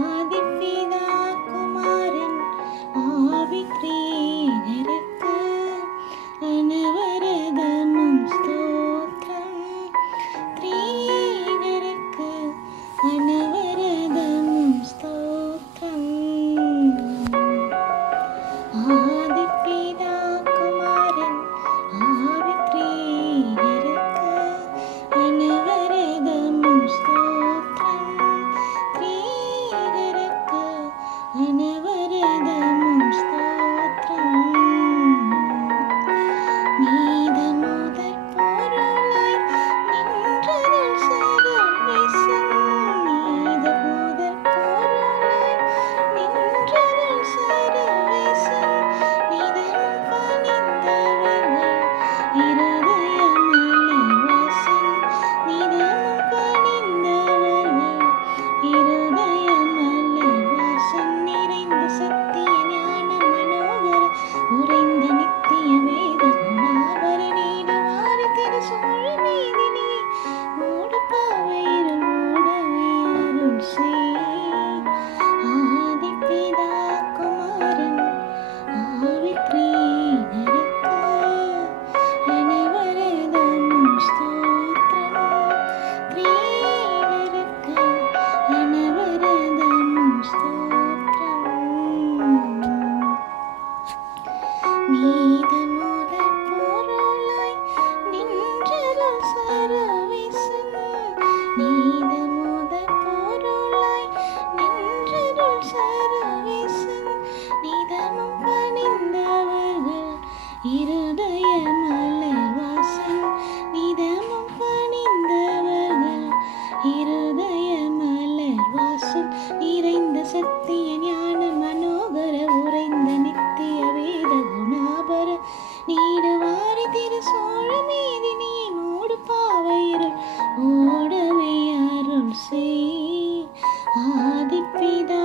ஆதிப்பிதா குமாரன் ஆவித்ரீகருக்கு அனவரதமும் ஸ்தோத்திரம். த்ரீகருக்கு அனவரதமும் ஸ்தோத்திரம். ஆதிப்பிதா குமாரன் ஆவித்ரீகருக்கு அனவரதமும் ஸ்தோத்திரம். த்ரீகருக்கு அனவரதமும் ஸ்தோத்திரம். நீதமுதற் பொருளாய் நின்றருள் சர்வேசன். நீதமுதற் பொருளாய் நின்றருள் சர்வேசன். நிதமும் பணிந்தவர்கள் இருதயமலர்வாசன். நிதமும் பணிந்தவர்கள் இருதயமலர்வாசன். நிறைந்த சத்திய ஞான மனோகர உறைந்த நித்திய வேத குணாபர நீடுவாரி திருசூழ நீதினி மூடு பாவையிரல் மூடவே அருள் செய். ஆதிப்பிதா குமாரன் ஆவித்ரீகருக்கு அனவரதமும் ஸ்தோத்திரம். த்ரீகருக்கு அனவரதமும் ஸ்தோத்திரம். நீதமுதற் பொருளாய் நின்றருள் சர்வேசன். நீதமுதற் பொருளாய் நின்றருள் சர்வேசன். நிதமும் பணிந்தவர்கள் இருதயமலர்வாசன். நிதமும் பணிந்தவர்கள் இருதயமலர்வாசன். நிறைந்த சத்திய ஞான மனோகர உறைந்த நித்திய வேத குணாபர நீடுவாரி திருசூழ மீதினி மூடு பாவையிரல் ஓடவே அருள் செய். ஆதிப்பிதா